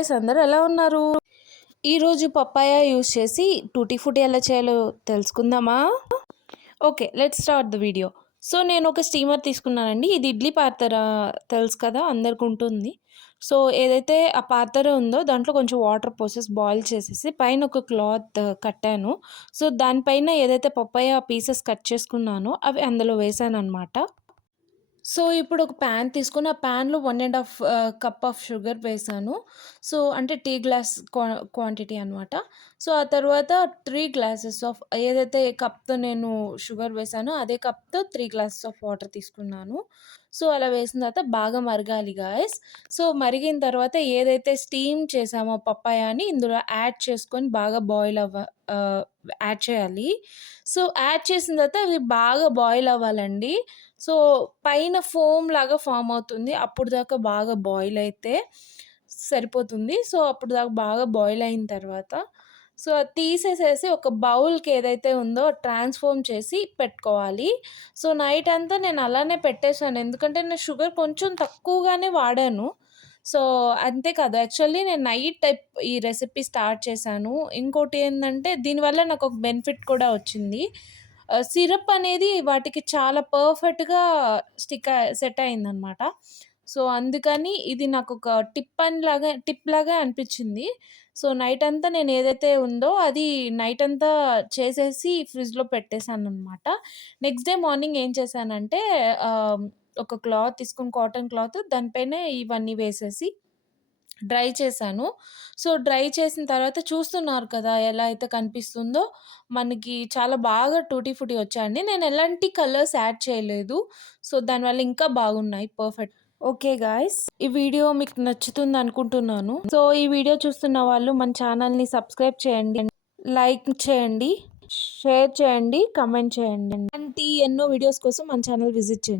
Guys అందరూ ఎలా ఉన్నారు? ఈరోజు పప్పాయ యూస్ చేసి టూటీ ఫుటీ ఎలా చేయాలో తెలుసుకుందామా? Okay let start the video so నేను ఒక స్టీమర్ తీసుకున్నానండి. ఇది ఇడ్లీ పాత్ర తెలుసు కదా అందరికి ఉంటుంది. సో ఏదైతే ఆ పాత్ర ఉందో దాంట్లో కొంచెం వాటర్ పోసేసి బాయిల్ చేసేసి పైన ఒక క్లాత్ కట్టాను. సో దానిపైన ఏదైతే పప్పాయ పీసెస్ కట్ చేసుకున్నానో అవి అందులో వేసాను అనమాట సో ఇప్పుడు ఒక ప్యాన్ తీసుకొని ఆ ప్యాన్లో one and half cup of sugar వేసాను. సో అంటే టీ గ్లాస్ క్వా క్వాంటిటీ అనమాట సో ఆ తర్వాత త్రీ గ్లాసెస్ ఆఫ్ ఏదైతే కప్తో నేను షుగర్ వేసానో అదే కప్తో త్రీ గ్లాసెస్ ఆఫ్ వాటర్ తీసుకున్నాను. సో అలా వేసిన తర్వాత బాగా మరగాలి గాయస్. సో మరిగిన తర్వాత ఏదైతే స్టీమ్ చేసామో పప్పాయాని ఇందులో యాడ్ చేసుకొని బాగా బాయిల్ అవ్వ యాడ్ చేయాలి. సో యాడ్ చేసిన తర్వాత అవి బాగా బాయిల్ అవ్వాలండి. సో పైన ఫోమ్ లాగా ఫామ్ అవుతుంది. అప్పుడు దాకా బాగా బాయిల్ అయితే సరిపోతుంది. సో అప్పుడు దాకా బాగా బాయిల్ అయిన తర్వాత సో అది తీసేసేసి ఒక బౌల్కి ఏదైతే ఉందో ట్రాన్స్ఫార్మ్ చేసి పెట్టుకోవాలి. సో నైట్ అంతా నేను అలానే పెట్టేశాను. ఎందుకంటే నేను షుగర్ కొంచెం తక్కువగానే వాడాను. సో అంతేకాదు యాక్చువల్లీ నేను నైట్ టైప్ ఈ రెసిపీ స్టార్ట్ చేశాను ఇంకోటి ఏంటంటే దీనివల్ల నాకు ఒక బెనిఫిట్ కూడా వచ్చింది సిరప్ అనేది వాటికి చాలా పర్ఫెక్ట్‌గా స్టిక్ సెట్ అయిందనమాట. సో, అందుకని ఇది నాకు ఒక టిప్ అని లాగా టిప్ లాగా అనిపించింది సో, నైట్ అంతా నేను ఏదైతే ఉందో అది నైట్ అంతా చేసేసి ఫ్రిడ్జ్‌లో పెట్టేసాననమాట. నెక్స్ట్ డే మార్నింగ్ ఏం చేశానంటే ఒక క్లాత్ తీసుకొని కాటన్ క్లాత్ దానిపైన ఇవన్నీ వేసేసి డ్రై చేశాను. సో, డ్రై చేసిన తర్వాత చూస్తున్నారు కదా! ఎలా అయితే కనిపిస్తుందో మనకి చాలా బాగా టూటీ ఫుటీ వచ్చాయండి. నేను ఎలాంటి కలర్స్ యాడ్ చేయలేదు. సో, దానివల్ల ఇంకా బాగున్నాయి పర్ఫెక్ట్. ఓకే గాయ్స్ ఈ వీడియో మీకు నచ్చుతుంది అనుకుంటున్నాను. సో, ఈ వీడియో చూస్తున్న వాళ్ళు మన ఛానల్‌ని సబ్స్క్రైబ్ చేయండి. లైక్ చేయండి. షేర్ చేయండి. కమెంట్ చేయండి. ఇలాంటి ఎన్నో వీడియోస్ కోసం మన ఛానల్ విజిట్ చేయండి.